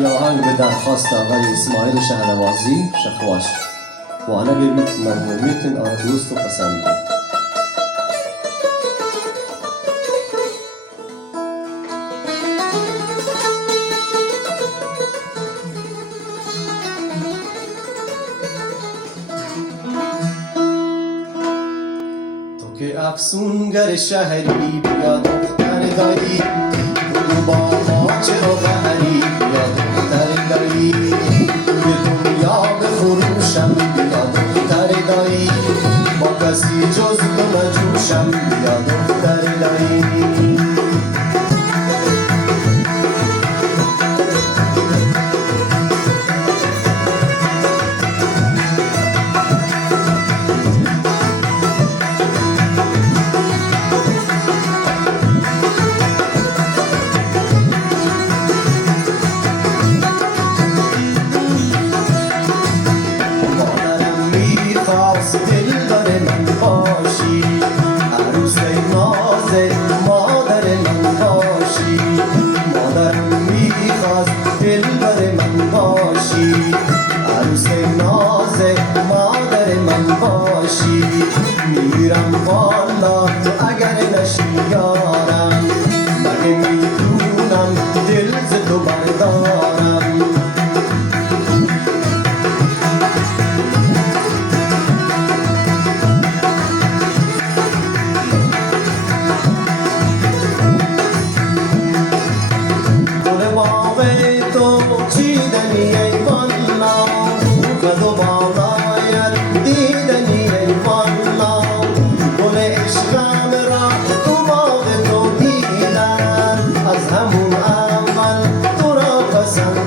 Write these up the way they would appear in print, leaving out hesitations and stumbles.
یا آهنگ به درخواست آقای اسماعیل شهنوازی شخواش و انا ببینید ممنونیتن آن دوست و پسندید. تو که افسونگر شهری بیا دختر دایی تو با ما چرا بهری بیا دختر دایی توی دنیا به خروشم بیا دختر دایی با کسی جز تو نجوشم بیا دختر دایی. میرم والا تو اگر نشی یارم مگه میدونم دل ز تو بردارم. گل باغ تو چیدنی ای والا قد و بالایت دیدنی ای والا گل عشقم را تو باغ تو دیدم از همون اول تو را پسندیدم.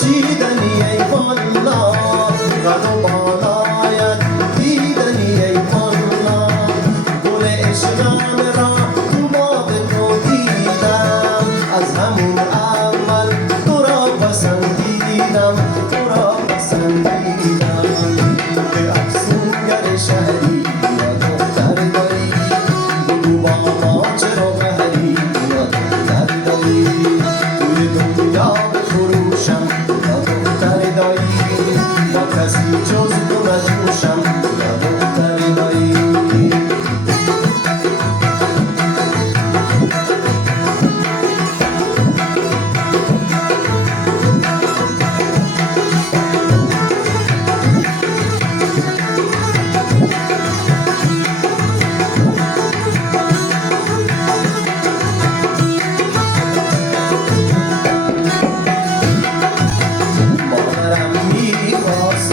چیدنی ای والا قد و بالایت دیدنی ای والا گل عشقم را تو باغ تو دیدم از همون اول تو را پسندیدم تو را پسندیدم. تو که افسونگر شهری یا دختر دایی بگو با ما چرا بهری یا دختر دایی توی دنیا به فروشم با کسی جز تو نجوشم یا دختر دایی.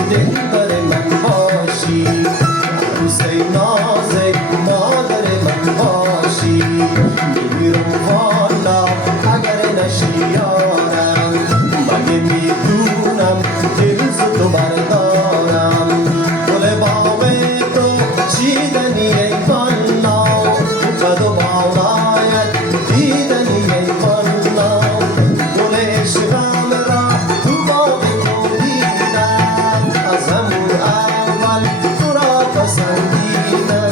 دلبر من باشی عروسه نازه مادر من باشی میرم والا اگر نشی یارم مگه میدونم دل ز تو بردارم. گل باغ تو چیدنی ای والا قد و بالایت دیدنی ای والا گل عشقم را تو باغ تو دیدم از همون اول تو را پسندیدم.